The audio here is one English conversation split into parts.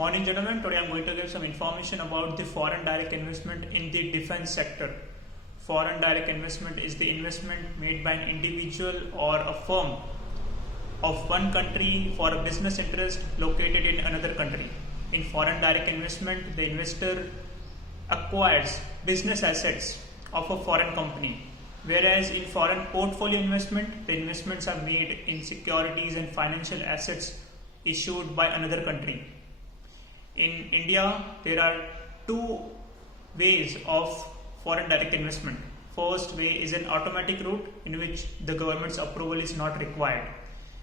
Morning gentlemen, today I am going to give some information about the foreign direct investment in the defense sector. Foreign direct investment is the investment made by an individual or a firm of one country for a business interest located in another country. In foreign direct investment, the investor acquires business assets of a foreign company, whereas in foreign portfolio investment, the investments are made in securities and financial assets issued by another country. In India, there are two ways of foreign direct investment. First way is an automatic route in which the government's approval is not required,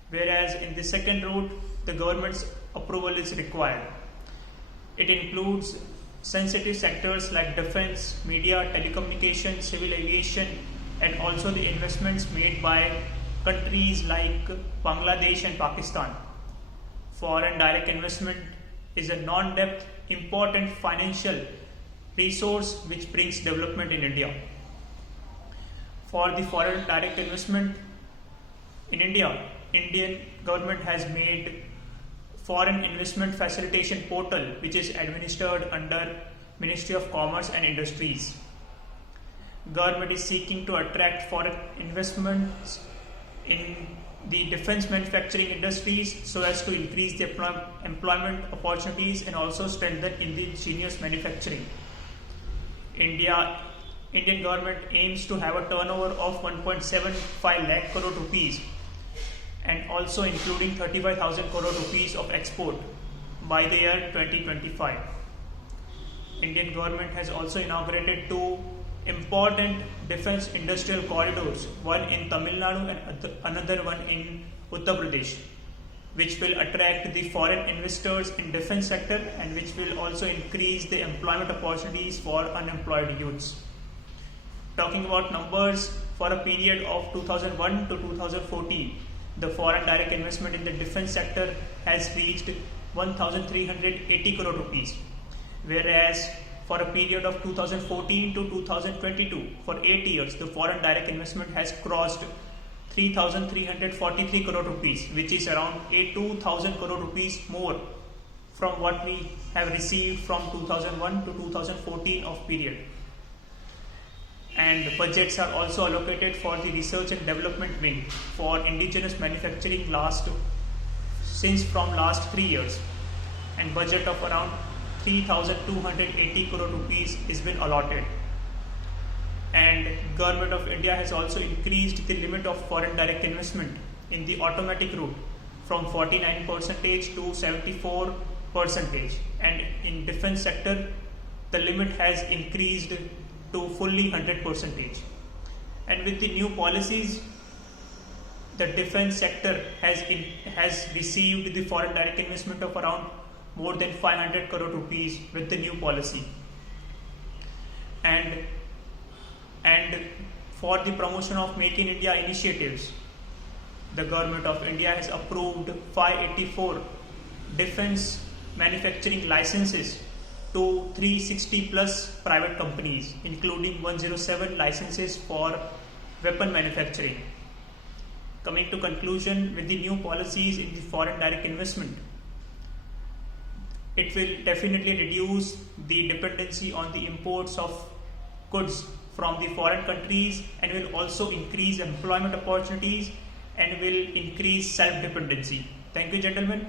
whereas in the second route, the government's approval is required. It includes sensitive sectors like defense, media, telecommunication, civil aviation, and also the investments made by countries like Bangladesh and Pakistan. Foreign direct investment is a non-debt, important financial resource which brings development in India. For the foreign direct investment in India, Indian government has made foreign investment facilitation portal which is administered under Ministry of Commerce and Industries. Government is seeking to attract foreign investments in the defense manufacturing industries so as to increase the employment opportunities and also strengthen indigenous manufacturing. Indian government aims to have a turnover of 1.75 lakh crore rupees and also including 35,000 crore rupees of export by the year 2025. Indian government has also inaugurated two important defense industrial corridors, one in Tamil Nadu and another one in Uttar Pradesh, which will attract the foreign investors in defense sector and which will also increase the employment opportunities for unemployed youths. Talking about numbers, for a period of 2001 to 2014, the foreign direct investment in the defense sector has reached 1,380 crore rupees, whereas for a period of 2014 to 2022, for 8 years, the foreign direct investment has crossed 3,343 crore rupees, which is around 2,000 crore rupees more from what we have received from 2001 to 2014 of period. And budgets are also allocated for the research and development wing for indigenous manufacturing since from last 3 years, and budget of around 3,280 crore rupees is been allotted. And Government of India has also increased the limit of foreign direct investment in the automatic route from 49% to 74%, and in defense sector the limit has increased to fully 100%. And with the new policies, the defense sector has received the foreign direct investment of around more than 500 crore rupees with the new policy. And for the promotion of Make in India initiatives, the Government of India has approved 584 defense manufacturing licenses to 360 plus private companies, including 107 licenses for weapon manufacturing. Coming to conclusion, with the new policies in the foreign direct investment, it will definitely reduce the dependency on the imports of goods from the foreign countries and will also increase employment opportunities and will increase self-dependency. Thank you, gentlemen.